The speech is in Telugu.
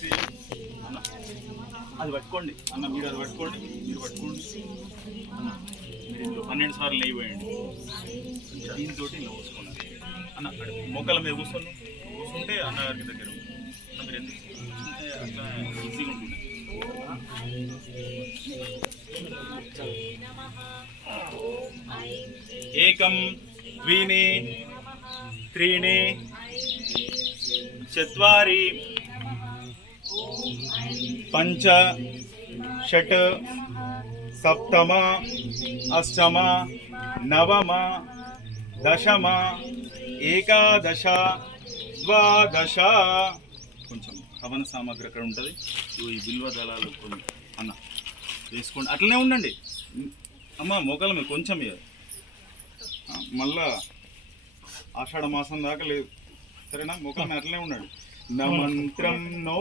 తీసి అన్న అది పట్టుకోండి అన్న, మీరు అది పట్టుకోండి, మీరు పట్టుకోండి అన్న. మీరు ఇందులో 12 సార్లు నెయ్యి పోయండి. దీంతో ఇలా పోసుకోండి అన్న. మొక్కల మీద కూర్చుంటే అన్నగారికి దగ్గర అన్న. మీరు ఎందుకు కూర్చుంటే అట్లా ఈజీగా ఉంటుంది. ఏకం ద్వీని త్రీణి చత్వారి పంచ షట్ సప్తమ అష్టమ నవమ దశమ ఏకాదశ ద్వాదశ. కొంచెం హవన సామాగ్రి అక్కడ ఉంటుంది. ఈ బిల్వ దళాలు కొన్ని అన్న వేసుకోండి. అట్లనే ఉండండి అమ్మ. మోకాల మీద కొంచెం మళ్ళా ఆషాఢ మాసం దాకా లేదు, సరేనా? మోకాల మీద అట్లనే ఉన్నాడు. నమంత్రం నో